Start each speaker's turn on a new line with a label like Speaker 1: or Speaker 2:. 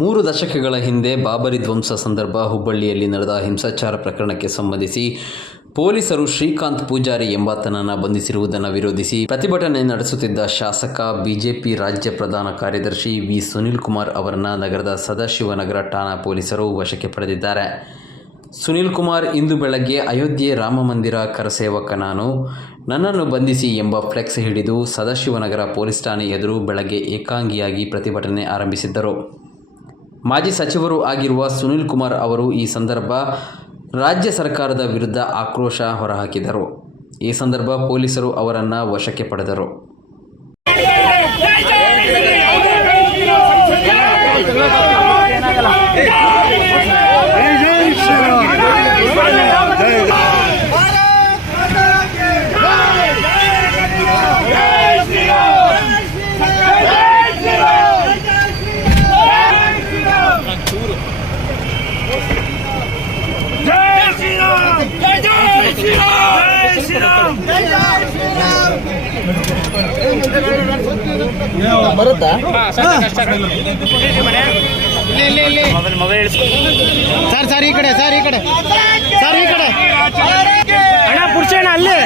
Speaker 1: ಮೂರು ದಶಕಗಳ ಹಿಂದೆ ಬಾಬರಿ ಧ್ವಂಸ ಸಂದರ್ಭ ಹುಬ್ಬಳ್ಳಿಯಲ್ಲಿ ನಡೆದ ಹಿಂಸಾಚಾರ ಪ್ರಕರಣಕ್ಕೆ ಸಂಬಂಧಿಸಿ ಪೊಲೀಸರು ಶ್ರೀಕಾಂತ್ ಪೂಜಾರಿ ಎಂಬಾತನನ್ನು ಬಂಧಿಸಿರುವುದನ್ನು ವಿರೋಧಿಸಿ ಪ್ರತಿಭಟನೆ ನಡೆಸುತ್ತಿದ್ದ ಶಾಸಕ, ಬಿಜೆಪಿ ರಾಜ್ಯ ಪ್ರಧಾನ ಕಾರ್ಯದರ್ಶಿ ವಿ. ಸುನಿಲ್ ಕುಮಾರ್ ಅವರನ್ನು ನಗರದ ಸದಾಶಿವನಗರ ಠಾಣಾ ಪೊಲೀಸರು ವಶಕ್ಕೆ ಪಡೆದಿದ್ದಾರೆ. ಸುನಿಲ್ ಕುಮಾರ್ ಇಂದು ಬೆಳಗ್ಗೆ ಅಯೋಧ್ಯೆ ರಾಮ ಮಂದಿರ ಕರಸೇವಕ ನಾನು. ನನ್ನನ್ನು ಬಂಧಿಸಿ ಎಂಬ ಫ್ಲೆಕ್ಸ್ ಹಿಡಿದು ಸದಾಶಿವನಗರ ಪೊಲೀಸ್ ಠಾಣೆ ಎದುರು ಬೆಳಗ್ಗೆ ಏಕಾಂಗಿಯಾಗಿ ಪ್ರತಿಭಟನೆ ಆರಂಭಿಸಿದ್ದರು. ಮಾಜಿ ಸಚಿವರು ಆಗಿರುವ ಸುನಿಲ್ ಕುಮಾರ್ ಅವರು ಈ ಸಂದರ್ಭ ರಾಜ್ಯ ಸರ್ಕಾರದ ವಿರುದ್ಧ ಆಕ್ರೋಶ ಹೊರಹಾಕಿದರು. ಈ ಸಂದರ್ಭ ಪೊಲೀಸರು ಅವರನ್ನು ವಶಕ್ಕೆ ಪಡೆದರು.
Speaker 2: ಸರ್ ಸರ್ ಈ ಕಡೆ ಸರ್ ಈ ಕಡೆ. ಸರ್ ಈ ಕಡೆ. ಅಣ್ಣ ಪುರುಷಣ್ಣ ಅಲ್ಲಿ.